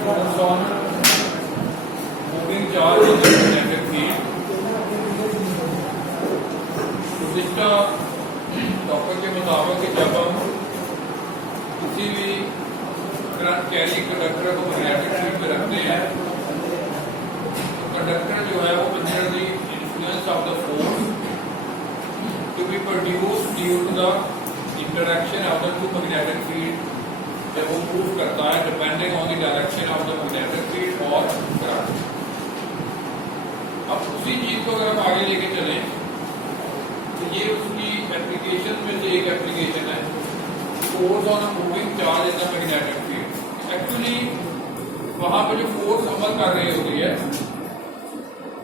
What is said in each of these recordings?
force on moving charge in the magnetic field. पिछला topic के मुताबिक कि जब हम किसी भी करंट कैरी कंडक्टर को मैग्नेटिक फील्ड में रखते हैं तो कंडक्टर जो है वो under the influence of the force to be produced due to the interaction of the two magnetic field जब वो मूव करता है depending on the direction of the magnetic field और करंट। अब उसी चीज को अगर हम आगे लेके चलें तो ये उसकी एप्लीकेशन में से एक एप्लीकेशन है force on a moving charge in the magnetic field. Actually वहां पर जो फोर्स अमल कर रही होती है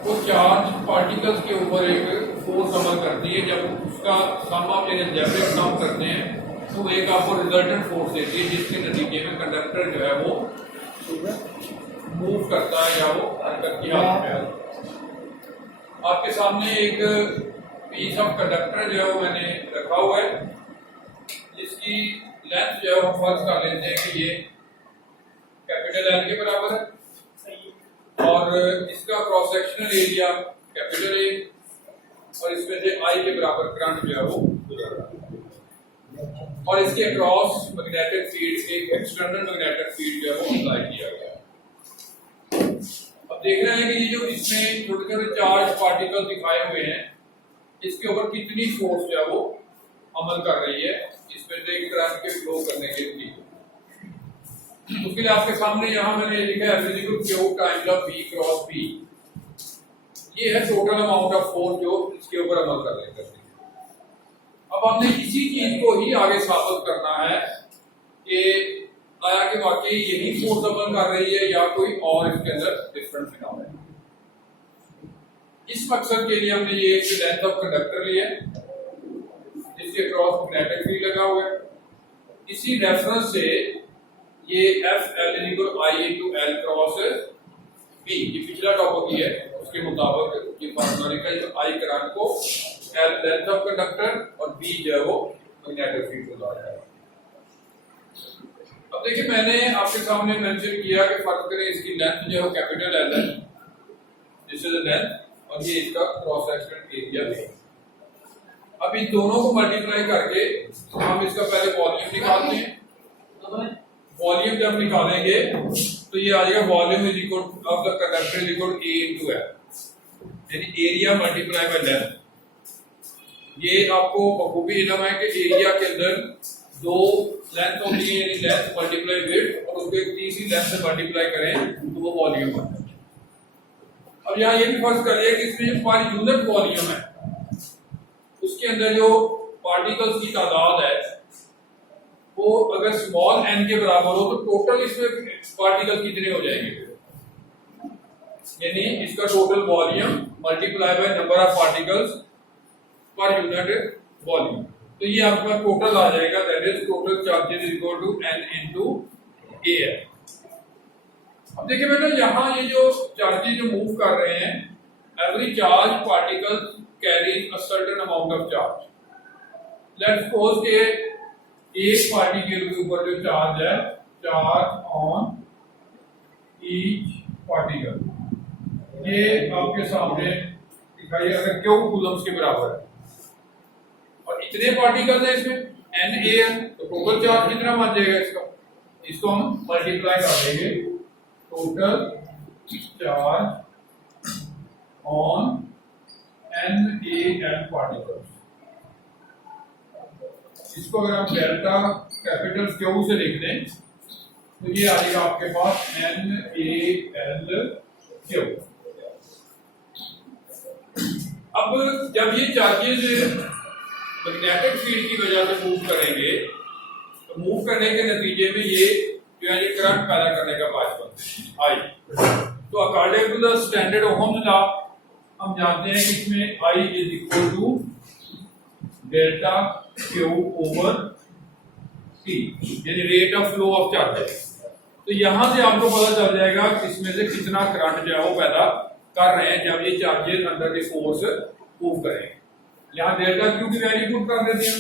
वो चार्ज पार्टिकल्स के ऊपर एक फोर्स अमल करती है। जब उसका सम ऑफ अलजेब्रिक सम करते हैं तो एक आपको रिजल्टेंट फोर्स देती है जिसके नतीजे में कंडक्टर जो है वो मूव करता है या वो हरकत की हालत में है। आपके सामने एक पीस ऑफ कंडक्टर जो है वो मैंने रखा हुआ है जिसकी लेंथ जो है वो फर्ज कर लेते हैं कि ये कैपिटल एल के बराबर है और इसका cross sectional area capital A और इसमें से आई के बराबर करंट जो है वो गुजर रहा है और इसके अक्रॉस मैग्नेटिक फील्ड एक एक्सटर्नल मैग्नेटिक फील्ड जो है वो अप्लाई किया गया है। अब देख रहे हैं कि ये जो इसमें छोटे छोटे चार्ज पार्टिकल दिखाए हुए हैं इसके ऊपर कितनी फोर्स जो है वो अमल कर रही है इसमें से करंट के फ्लो करने के लिए। उसके लिए आपके सामने यहाँ मैंने लिखा है physical q times of B cross B. ये है टोटल अमाउंट ऑफ फोर्स जो इसके ऊपर अमल कर रही है। अब हमने इसी चीज को ही आगे साबित करना है कि आया कि वाकई यही फोर्स अमल कर रही है या कोई और इसके अंदर डिफरेंट फिनोमेना है। इस मकसद के लिए हमने ये लेंथ ऑफ कंडक्टर लिया जिसके क्रॉस मैग्नेटिक फील्ड लगा हुआ है। इसी रेफरेंस से ये F L equal I into L cross B ये पिछला टॉपिक ही है उसके मुताबिक ये फार्मूला लिखा है आई करंट को एल लेंथ ऑफ कंडक्टर और बी जो है वो मैग्नेटिक फील्ड को दर्शाता है। अब देखिए मैंने आपके सामने मेंशन किया कि फर्क करें इसकी लेंथ जो है कैपिटल एल है दिस इज द लेंथ और ये इसका क्रॉस सेक्शनल एरिया है। अब इन दोनों को मल्टीप्लाई करके हम इसका पहले वॉल्यूम निकालते हैं। वॉल्यूम जब निकालेंगे तो ये आ जाएगा volume is equal of the conductor is equal A into L यानी एरिया मल्टीप्लाई बाय लेंथ। ये आपको बखूबी इल्म है कि एरिया के अंदर दो लेंथ होती है यानी लेंथ मल्टीप्लाई विड्थ और उसको एक तीसरी लेंथ से मल्टीप्लाई करें तो वो वॉल्यूम बनता है। अब यहाँ ये भी फर्ज करिए कि इसमें जो पर यूनिट वॉल्यूम है उसके अंदर जो पार्टिकल्स की तादाद है वो अगर स्मॉल n के बराबर हो तो टोटल इसमें पार्टिकल कितने हो जाएंगे यानी इसका total volume multiply by number of particles पर यूनिट वॉल्यूम तो ये आपका टोटल आ जाएगा that is total charges is equal to n into a है। अब देखिए बेटा यहाँ ये जो चार्जेस जो मूव कर रहे हैं every charge particle carries a certain amount of charge. Let's suppose के एक पार्टिकल के ऊपर जो चार्ज है चार्ज ऑन ईच पार्टिकल ये आपके सामने दिखाई अगर क्यू कूलम्स के बराबर है और इतने पार्टिकल्स हैं इसमें एन ए है तो टोटल चार्ज कितना बन जाएगा इसको हम मल्टीप्लाई कर देंगे total charge on n a n particles. इसको अगर हम डेल्टा कैपिटल क्यू से लिख दें तो ये आएगा आपके पास एन ए एल क्यू। अब जब ये चार्जेस मैग्नेटिक फील्ड की वजह से मूव करेंगे तो मूव करने के नतीजे में ये जो है ये करंट पैदा करने का बायस बनते हैं आई। तो according to the standard ohm's law हम जानते हैं कि इसमें I is equal to delta Q over T यानी rate of flow of charges. तो यहां से आपको पता चल जाएगा कि इसमें से कितना करंट जो है वो पैदा कर रहे हैं जब ये charges under the force move करेंगे। यहाँ डेल्टा क्यू की वैल्यू पुट कर देते हैं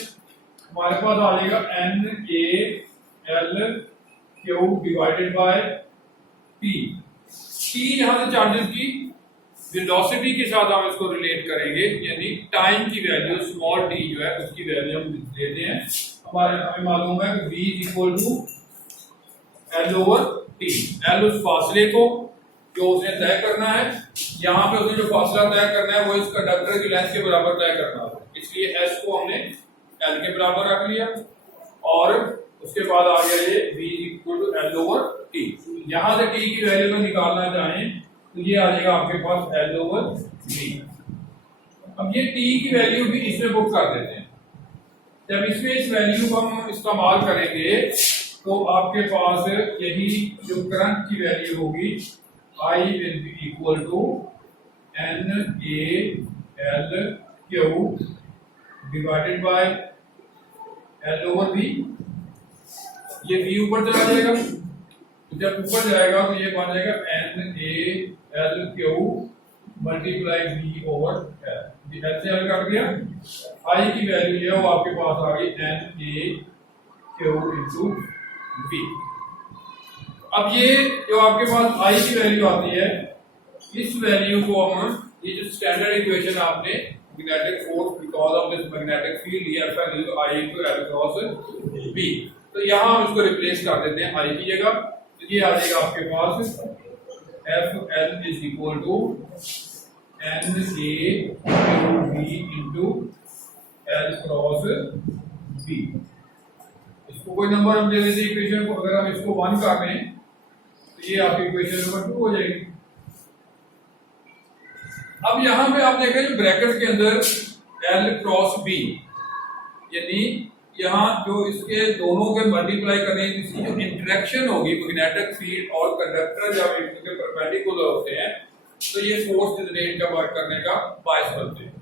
हमारे पास आ जाएगा n a l q divided by t. T यहाँ से चार्जेस की वेलोसिटी के साथ हम इसको रिलेट करेंगे, यानी टाइम की वैल्यू स्मॉल टी जो है उसकी वैल्यू हम लेते हैं। हमें मालूम है कि v equal to l over t. L उस फासले को जो उसने तय करना है, यहाँ पे उसने जो फासला तय करना है वो इस कंडक्टर की लेंथ के बराबर तय करना है, इसलिए एस को हमने एल के बराबर रख लिया और उसके बाद आ गया ये v equal to l over t. यहाँ से टी की वैल्यू को निकालना चाहें तो ये आ जाएगा आपके पास एल ओवर वी। अब ये टी की वैल्यू भी इसमें बुक कर देते हैं। जब इसमें इस वैल्यू को हम इस्तेमाल करेंगे तो आपके पास यही जो करंट की वैल्यू होगी I will be equal to NaL Q divided by L over V। ये V ऊपर चला जाएगा, जब ऊपर जाएगा तो ये बन जाएगा NaL Q multiply V over L। L से L कट गया, I की वैल्यू जो है वो आपके पास आ गई NaQ इंटू V। अब ये जो आपके पास I की वैल्यू आती है, इस वैल्यू को हम ये जो स्टैंडर्ड इक्वेशन आपने magnetic force because of this magnetic field F equal I into L cross B, तो यहाँ हम इसको रिप्लेस कर देते हैं I की जगह। तो ये आ जाएगा आपके पास FL is equal to NaQV into L cross B। इसको कोई नंबर हम दे देते हैं इक्वेशन को, अगर हम इसको 1 कर लें तो ये आपकी इक्वेशन नंबर 2 हो जाएगी। अब यहां पे आप देखें जो ब्रैकेट के अंदर L क्रॉस B, यानी यहां जो इसके दोनों के मल्टीप्लाई करने की जो इंटरेक्शन होगी मैग्नेटिक फील्ड और कंडक्टर जब एक दूसरे के परपेंडिकुलर होते हैं तो ये फोर्स जनरेट का वर्क करने का बायस बनते हैं।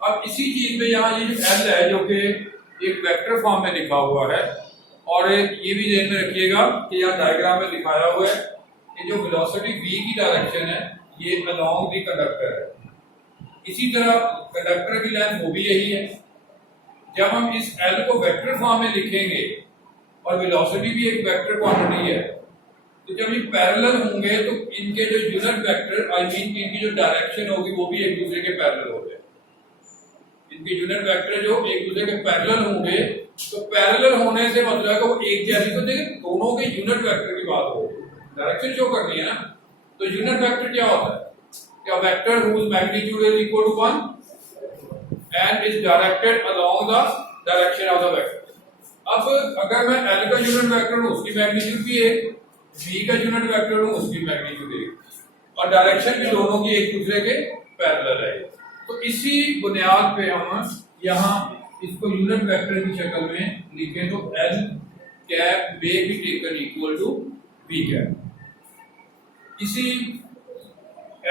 अब इसी चीज में यहाँ ये जो L है जो कि एक वेक्टर फॉर्म में लिखा हुआ है, और ये भी ध्यान में रखिएगा कि यहाँ डायग्राम में दिखाया हुआ है कि जो वेलोसिटी v की डायरेक्शन है ये अलोंग द कंडक्टर है। इसी तरह कंडक्टर की लेंथ वो भी यही है। जब हम इस L को वेक्टर फॉर्म में लिखेंगे और वेलोसिटी भी एक वेक्टर क्वांटिटी है, तो जब ये पैरेलल होंगे तो इनके जो यूनिट वेक्टर आई मीन इनकी जो डायरेक्शन होगी वो भी एक दूसरे के पैरेलल होंगे। इनके यूनिट वेक्टर जो एक दूसरे के पैरेलल होंगे, तो पैरेलल होने से मतलब है कि वो एक जैसी, तो देखिए दोनों के यूनिट वेक्टर की बात हो, डायरेक्शन शो करनी है ना। तो यूनिट वेक्टर क्या होता है? क्या vector whose magnitude is equal to 1 and is directed along the direction of the vector। अब अगर मैं L का यूनिट वेक्टर हूं उसकी मैग्नीट्यूड भी है, V का यूनिट वेक्टर हूं उसकी मैग्नीट्यूड है, और डायरेक्शन भी दोनों की एक दूसरे के पैरेलल है। तो इसी बुनियाद पे हम यहाँ इसको यूनिट वेक्टर की शक्ल में लिखें तो L cap may be taken equal to V cap. इसी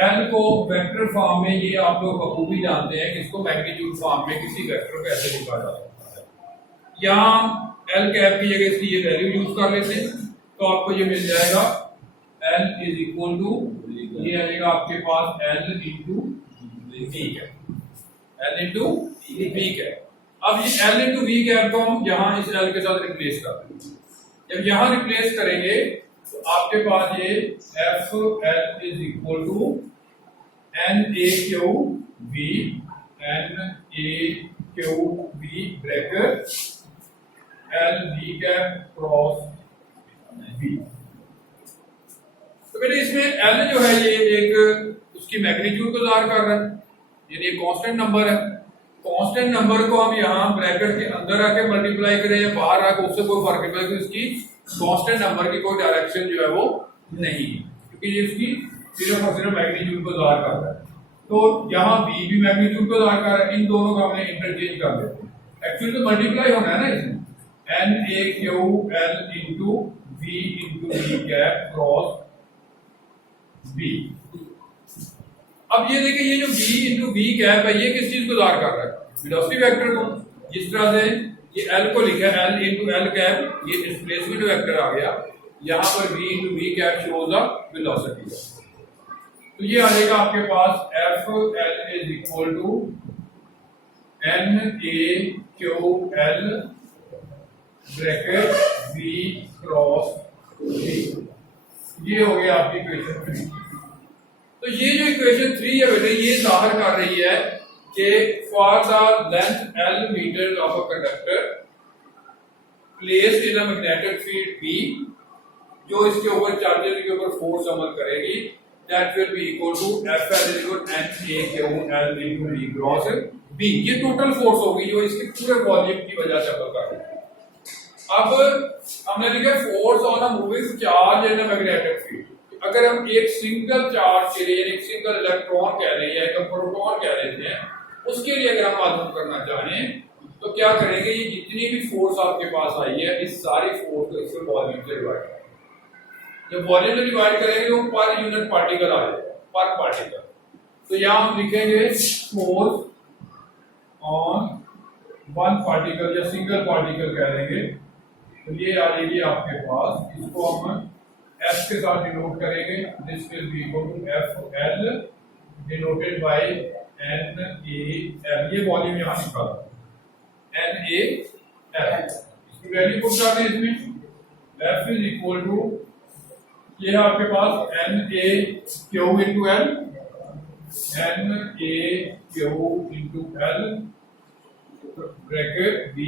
L को वेक्टर फॉर्म में ये आप लोग बखूबी जानते हैं कि इसको मैग्नीट्यूड फॉर्म में किसी वेक्टर को ऐसे लिखा जा सकता है। यहाँ L कैप की जगह इसकी ये वैल्यू यूज कर लेते हैं तो आपको ये मिल जाएगा L इज इक्वल टू, ये आ जाएगा आपके पास L into V cap, L into V cap. अब ये L इंटू V कैप को हम यहाँ इस L के साथ रिप्लेस कर देंगे। जब यहाँ रिप्लेस करेंगे तो आपके पास ये FL is equal to NaQV NaQV bracket LV cap cross V। तो बेटे इसमें L जो है ये एक उसकी मैग्नीट्यूड को ज़ाहिर कर रहा है, यानी एक कांस्टेंट नंबर है। कांस्टेंट नंबर को हम यहाँ ब्रैकेट के अंदर आके मल्टीप्लाई करें या बाहर आके उससे कोई फर्क नहीं पड़ेगा, क्योंकि इसकी कांस्टेंट नंबर की कोई डायरेक्शन जो है वो नहीं है, क्योंकि ये उसकी सिर्फ और सिर्फ मैग्नीट्यूड को ज़ाहिर कर रहा है। तो यहाँ V भी मैग्नीट्यूड को ज़ाहिर कर रहा है, इन दोनों का हमने इंटरचेंज कर देते हैं। एक्चुअली तो मल्टीप्लाई होना है ना इसमें, NaQL into V cap cross V। अब ये देखिए ये जो V इंटू V कैप है ये किस चीज को ज़ाहिर कर रहा है? वेलोसिटी वेक्टर को। जिस तरह से ये L को लिखा है L इंटू L कैप, ये डिस्प्लेसमेंट वेक्टर आ गया, यहाँ पर V into V cap shows the velocity. तो ये आ जाएगा आपके पास FL is equal to NaQL bracket V cross V। ये हो गया आपकी इक्वेशन 3। तो ये जो इक्वेशन 3 है बेटे, ये जाहिर कर रही है कि for the length L metre of a conductor placed in a magnetic field B, जो इसके ऊपर चार्जेस के ऊपर फोर्स अमल करेगी, that will be equal to FL is equal NA/L into B cross B। ये टोटल फोर्स होगी जो इसके पूरे वॉल्यूम की वजह से अमल कर रही है। अब हमने लिखा force on a moving charge in a magnetic field. अगर हम एक सिंगल चार्ज के लिए, एक सिंगल इलेक्ट्रॉन कह रहे हैं या एक प्रोटॉन कह रहे हैं, उसके लिए अगर हम मालूम करना चाहें तो क्या करेंगे, ये जितनी भी फोर्स आपके पास आई है, इस सारी फोर्स को इसके वॉल्यूम से डिवाइड करेंगे। जब वॉल्यूम से डिवाइड करेंगे तो पर यूनिट पार्टिकल आ जाएगा, पर पार्टिकल। तो यहां हम लिखेंगे फोर्स ऑन वन पार्टिकल या सिंगल पार्टिकल कह देंगे। तो ये आ जाएगी आपके पास, इसको हम F के साथ डिनोट करेंगे। This will be equal to FL denoted by NaL। ये वॉल्यूम यहां लिखा था NaL। इसकी वैल्यू पुट कर दें इसमें। F इज इक्वल टू, ये है आपके पास NaQ into L, NaQ into L bracket B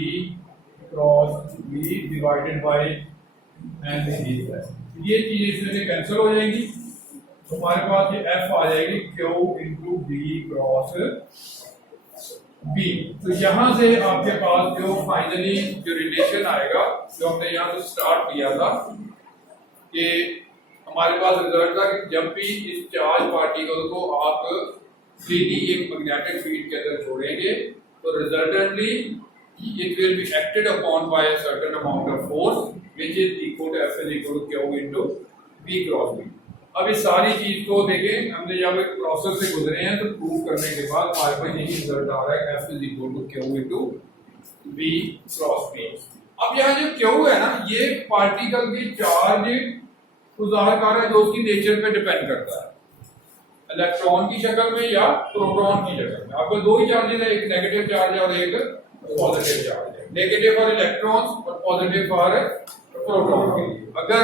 cross B divided by Na। ये चीज इसमें कैंसिल हो जाएगी, तो हमारे पास ये F आ जाएगी Q into B cross B। तो यहां से आपके पास जो फाइनली जो रिलेशन आएगा, जो हमने यहां से स्टार्ट किया था, कि हमारे पास रिजल्ट था कि जब भी इस चार्ज पार्टिकल को आप फ्रीली एक मैग्नेटिक फील्ड के अंदर छोड़ेंगे तो resultantly it will be acted upon by a certain amount of force which is equal to F is equal to Q into B cross B। अब इस सारी चीज को देखें, हमने जब एक प्रोसेस से गुजरे हैं तो प्रूव करने के बाद हमारे पास यही रिजल्ट आ रहा है F is equal to Q into B cross B। अब यहाँ जो Q है ना, ये पार्टिकल की चार्ज को जाहिर कर रहा है जो उसकी नेचर पे डिपेंड करता है, इलेक्ट्रॉन की शक्ल में या प्रोटॉन की शक्ल में। आपको दो ही चार्जेस है, एक नेगेटिव चार्ज और एक पॉजिटिव चार्ज है। नेगेटिव फॉर इलेक्ट्रॉन्स और पॉजिटिव फॉर प्रोटॉन के लिए। अगर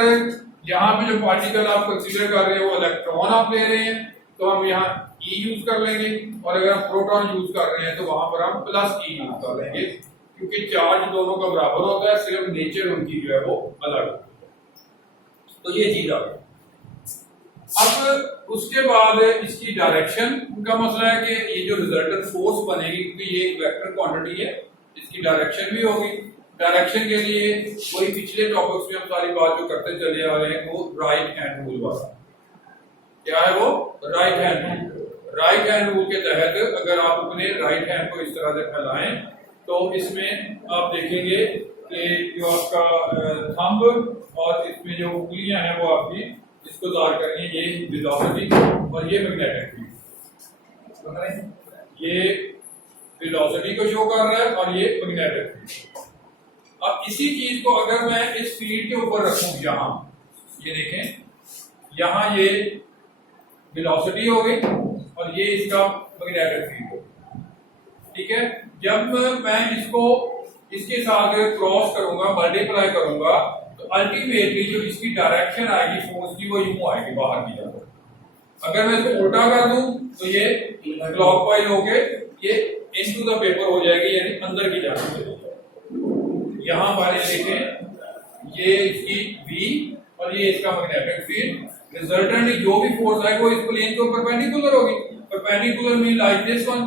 यहाँ पे जो पार्टिकल आप कंसीडर कर रहे हैं वो इलेक्ट्रॉन आप ले रहे हैं तो हम यहाँ E यूज कर लेंगे, और अगर हम प्रोटॉन यूज कर रहे हैं तो वहां पर हम प्लस E यूज कर लेंगे, क्योंकि चार्ज दोनों का बराबर होता है, सिर्फ नेचर उनकी जो है वो अलग है। तो ये चीज आ गई। अब उसके बाद इसकी डायरेक्शन का मसला है कि ये जो रिजल्टेंट फोर्स बनेगी, क्योंकि ये एक वेक्टर क्वांटिटी है, इसकी डायरेक्शन भी होगी। डायरेक्शन के लिए वही पिछले टॉपिक्स में हम सारी बात जो करते चले आ रहे हैं, वो राइट हैंड रूल वाला। क्या है वो? Right hand rule. Right hand rule के तहत अगर आप अपने राइट हैंड को इस तरह से फैलाएं तो इसमें आप देखेंगे कि जो आपका थंब और इसमें जो उंगलियां हैं वो आपकी इसको जाहिर करेंगे, ये वेलोसिटी और ये मैग्नेटिक फील्ड। ये वेलोसिटी को शो कर रहा है और ये मैग्नेटिक फील्ड। अब इसी चीज को अगर मैं इस फील्ड के ऊपर रखूं, यहां ये देखें, यहां ये वेलोसिटी हो गई और ये इसका मैग्नेटिक फील्ड हो गया, ठीक है। जब मैं इसको इसके साथ क्रॉस करूंगा, मल्टीप्लाई करूंगा, तो अल्टीमेटली जो इसकी डायरेक्शन आएगी फोर्स की वो यूं आएगी बाहर की तरफ। अगर मैं इसको उल्टा कर दूं तो ये क्लॉकवाइज होके ये इनटू द पेपर हो जाएगी, यानी अंदर की जाने चली जाएगी। यहां पर ये देखें, ये इसकी V और ये इसका मैग्नेटिक फील्ड। रिजल्टेंटली जो भी फोर्स आएगी वो इस प्लेन को परपेंडिकुलर होगी। Perpendicular mean like this one,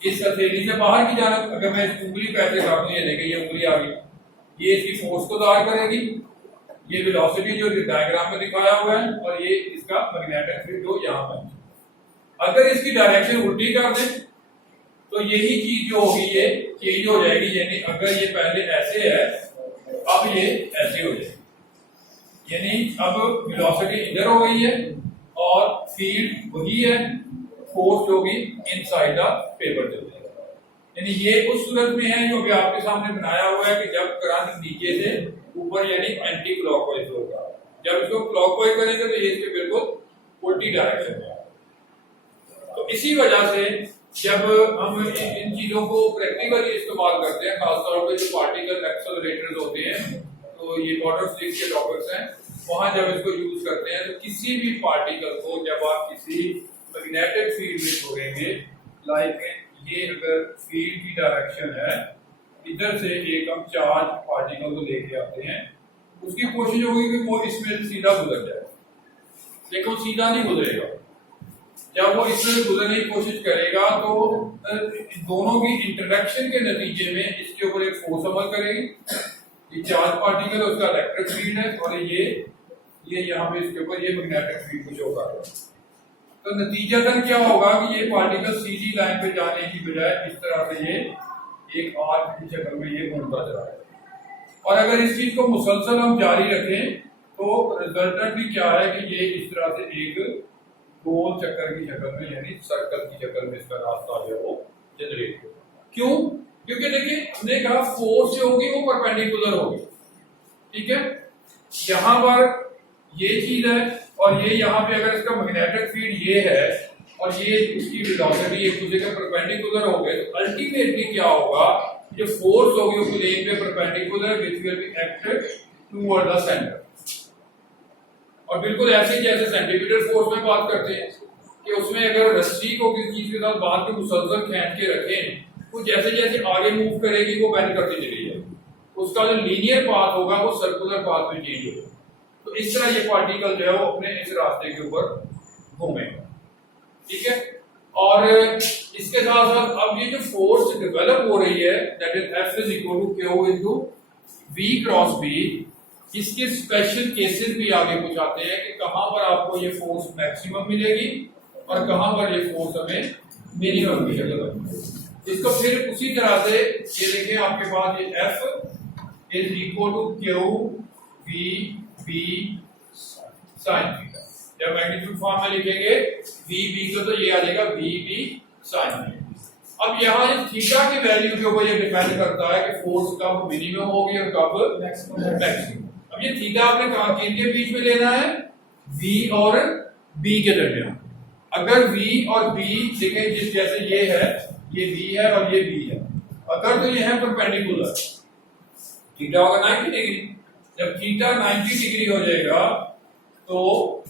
इस हथेली से बाहर की जाने। अगर मैं इस उंगली को ऐसे कर दूं, ये देखें ये उंगली आ गई, ये इसकी फोर्स को जाहिर करेगी, ये वेलोसिटी जो डायग्राम में दिखाया हुआ है, और ये इसका मैग्नेटिक फील्ड जो यहाँ पर। अगर इसकी डायरेक्शन उल्टी कर दें तो यही चीज जो होगी ये चेंज हो जाएगी, यानी अगर ये पहले ऐसे है अब ये ऐसे हो जाएगी, यानी अब वेलोसिटी इधर हो गई है और फील्ड वही है, फोर्स जो भी इनसाइड द पेपर चल जाएगा। यानी ये उस सूरत में है जो भी आपके सामने बनाया हुआ है कि जब करंट नीचे से ऊपर यानी एंटी क्लॉकवाइज होगा, जब इसको क्लॉकवाइज करेंगे तो ये इसके बिल्कुल उल्टी डायरेक्शन में। तो इसी वजह से जब हम इन चीजों को प्रैक्टिकली इस्तेमाल करते हैं, खासतौर पे जो पार्टिकल एक्सेलरेटर्स होते हैं, तो ये क्वार्टर 6 के टॉपिक्स हैं, वहां जब इसको यूज करते हैं तो किसी भी पार्टिकल को जब आप किसी मैग्नेटिक फील्ड में छोड़ेंगे, लाइक ये अगर फील्ड की डायरेक्शन है, इधर से एक हम चार्ज पार्टिकल को लेके आते हैं, उसकी कोशिश होगी कि वो इसमें सीधा गुजर जाए, लेकिन वो सीधा नहीं गुजरेगा। जब वो इसमें गुजरने की कोशिश करेगा तो दोनों की इंटरेक्शन के नतीजे में इसके ऊपर एक फोर्स अमल करेगी। ये चार्ज पार्टिकल है, उसका इलेक्ट्रिक फील्ड है, और ये यहाँ पे इसके ऊपर ये मैग्नेटिक फील्ड कुछ होगा। तो नतीजतन क्या होगा कि ये पार्टिकल सीधी लाइन पे जाने की बजाय इस तरह से ये एक आर्क की शक्ल में ये घूमता चला है। और अगर इस चीज को मुसलसल हम जारी रखें तो रिजल्टेंट भी क्या है कि ये इस तरह से एक गोल चक्कर की शक्ल में, यानी सर्कल की शक्ल में इसका रास्ता जो है वो जनरेट होगा। क्यों? क्योंकि देखिए हमने कहा फोर्स जो होगी वो परपेंडिकुलर होगी, ठीक है। यहां पर ये चीज है और ये यहाँ पे अगर इसका मैग्नेटिक फील्ड ये है और ये उसकी वेलोसिटी एक दूसरे के परपेंडिकुलर हो गए, तो अल्टीमेटली क्या होगा, जो फोर्स होगी वो प्लेन पे perpendicular which will be act toward the centre. और बिल्कुल ऐसे जैसे सेंटीमीटर फोर्स में बात करते हैं कि उसमें अगर रस्सी को किसी चीज के साथ बांध के मुसलसल खींच के रखें, वो जैसे जैसे आगे मूव करेगी वो बेंड करती चली जाएगी, उसका जो लीनियर पाथ होगा वो सर्कुलर पाथ में चेंज होगा। तो इस तरह ये पार्टिकल जो है वो अपने इस रास्ते के ऊपर घूमेगा, ठीक है। और इसके साथ साथ अब ये जो फोर्स डेवलप हो रही है, that is F is equal to Q into V cross B, इसके स्पेशल केसेस भी आगे कुछ आते हैं कि कहां पर आपको ये फोर्स मैक्सिमम मिलेगी और कहां पर ये फोर्स हमें मिनिमम की शक्ल में। इसको फिर उसी तरह से ये देखिए आपके पास ये F is equal to Q V B sin theta. जब मैग्नीट्यूड फॉर्म में लिखेंगे V B को तो ये आ जाएगा V B sin थीटा। अब यहाँ ये थीटा की वैल्यू के ऊपर ये डिपेंड करता है कि फोर्स कब मिनिमम होगी और कब मैक्सिमम। अब ये थीटा आपने कहा किनके बीच में लेना है, V और B के दरमियान। अगर V और B देखें, जिस जैसे ये है, ये V है और ये B है, अगर तो ये है परपेंडिकुलर, थीटा होगा 90 डिग्री। जब थीटा 90 डिग्री हो जाएगा तो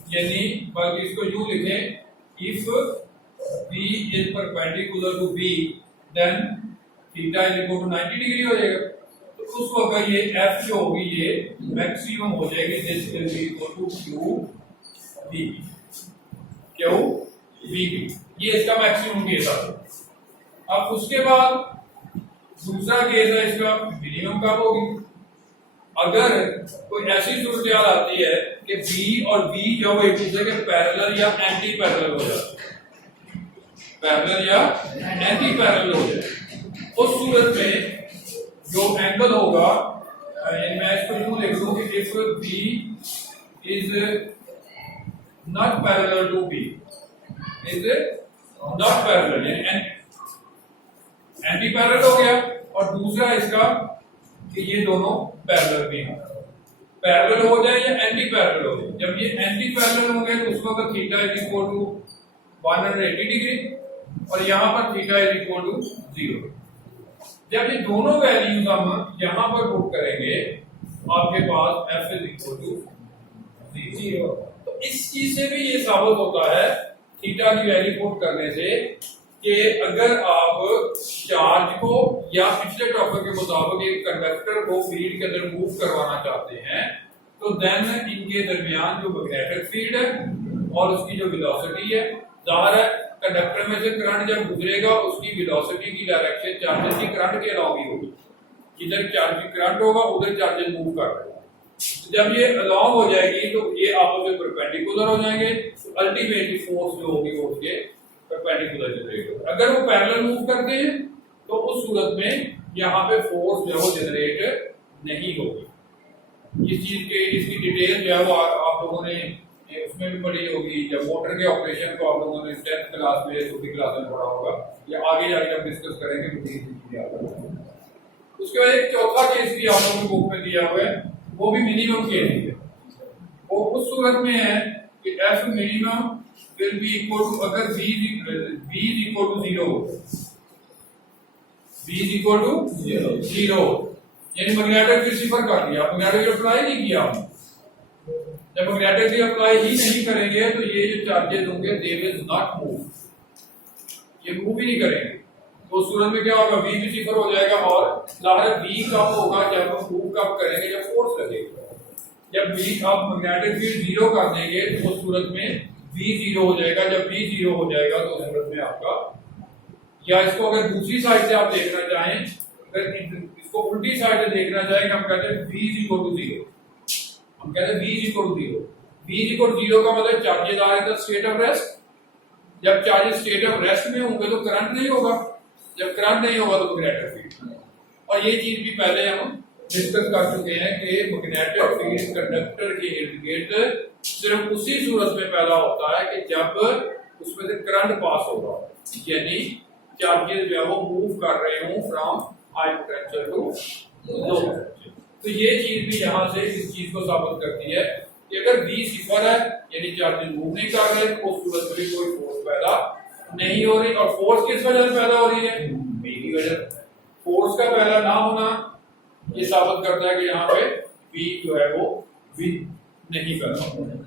यानी बल्कि इसको यूं लिखें, if B is perpendicular to B then theta is equal to 90 degree हो जाएगा। तो उस वक्त ये F जो होगी ये मैक्सिमम हो जाएगी, this will be equal to Q B, Q B, ये इसका मैक्सिमम केस आ गया। अब उसके बाद दूसरा केस है इसका मिनिमम कब होगी। अगर कोई ऐसी सूरत आती है कि B और B जो एक दूसरे के पैरेलल या एंटी पैरेलल हो जाते हैं, पैरेलल या एंटी पैरेलल हो जाए, उस सूरत में जो एंगल होगा, मैं इसको यूं लिख दूं कि if B is not parallel to B, is not parallel यानी एंटी पैरेलल हो गया, और दूसरा इसका कि ये दोनों पैरेलल भी हैं, पैरेलल हो जाए या एंटी पैरेलल हो जाए। जब ये एंटी पैरेलल होंगे तो उस वक्त theta is equal to 180 degree और यहाँ पर थीटा इज इक्वल टू 0। जब ये दोनों वैल्यूज हम यहाँ पर पुट करेंगे आपके पास F इज इक्वल टू 0। तो इस चीज से भी ये साबित होता है थीटा की वैल्यू पुट करने से कि अगर आप चार्ज को या पिछले टॉपिक के मुताबिक एक कंडक्टर को फील्ड के अंदर मूव करवाना चाहते हैं तो देन इनके दरमियान जो मैग्नेटिक फील्ड है और उसकी जो वेलोसिटी है, जाहिर है कंडक्टर में से करंट जब गुजरेगा उसकी वेलोसिटी की डायरेक्शन चार्जेस की करंट के अलॉन्ग ही होगी। इधर चार्ज की करंट होगा, उधर चार्जेस मूव कर रहे हैं। जब ये अलॉन्ग हो जाएगी तो ये आपस में परपेंडिकुलर हो जाएंगे, अल्टीमेटली फोर्स जो होगी वो उसके परपेंडिकुलर जनरेट होगा। अगर वो पैरेलल मूव करते हैं तो उस सूरत में यहाँ पे फोर्स जो है जनरेट नहीं होगी। इस चीज के इसकी डिटेल जो है वो आप लोगों ने उसमें भी पढ़ी होगी, जब मोटर के ऑपरेशन को आप लोगों ने 10th क्लास में छोटी क्लास में पढ़ा होगा, या आगे जाके जब डिस्कस करेंगे तो उसके बाद एक चौथा केस भी आप लोगों की बुक में दिया हुआ है, वो भी मिनिमम केस है। वो उस सूरत में है कि F minimum will be equal to, अगर B is equal to 0, B is equal to 0, यानी मैग्नेटिक फील्ड सिफर कर दिया, मैग्नेटिक फील्ड अप्लाई नहीं किया, जब मैग्नेटिक फील्ड अप्लाई ही नहीं करेंगे तो ये जो चार्जेस होंगे दे विल नॉट मूव, ये मूव ही नहीं करेंगे। तो उस सूरत में क्या होगा, V भी सिफर हो जाएगा और ज़ाहिर V कब होगा, जब हम मूव कब करेंगे, जब फोर्स लगेगा। जब V आप मैग्नेटिक फील्ड जीरो कर देंगे तो उस सूरत में V जीरो हो जाएगा। जब V जीरो हो जाएगा तो उस सूरत में आपका, या इसको अगर दूसरी साइड से आप देखना चाहें, अगर इसको उल्टी साइड से देखना चाहें, हम कहते हैं V is equal to zero. हम कहते हैं V is equal to zero. V is equal to zero का मतलब charges are in the state of rest. जब चार्जेस स्टेट ऑफ रेस्ट में होंगे तो करंट नहीं होगा, जब करंट नहीं होगा तो मैग्नेटिक फील्ड। और ये चीज भी पहले हम डिस्कस कर चुके हैं कि मैग्नेटिक फील्ड कंडक्टर के इर्द गिर्द सिर्फ उसी सूरत में पैदा होता है कि जब उसमें से करंट पास होगा, यानी चार्जेस जो है वो मूव कर रहे हों from high potential to low potential. तो ये चीज भी यहाँ से इस चीज को साबित करती है कि अगर V सिफर है यानी चार्जेस मूव नहीं कर रहे, उस सूरत में भी कोई फोर्स पैदा नहीं हो रही। और फोर्स किस वजह से पैदा हो रही है, V की वजह से। फोर्स का पैदा ना होना ये साबित करता है कि यहाँ पे V जो है वो V नहीं पैदा हो रहा है।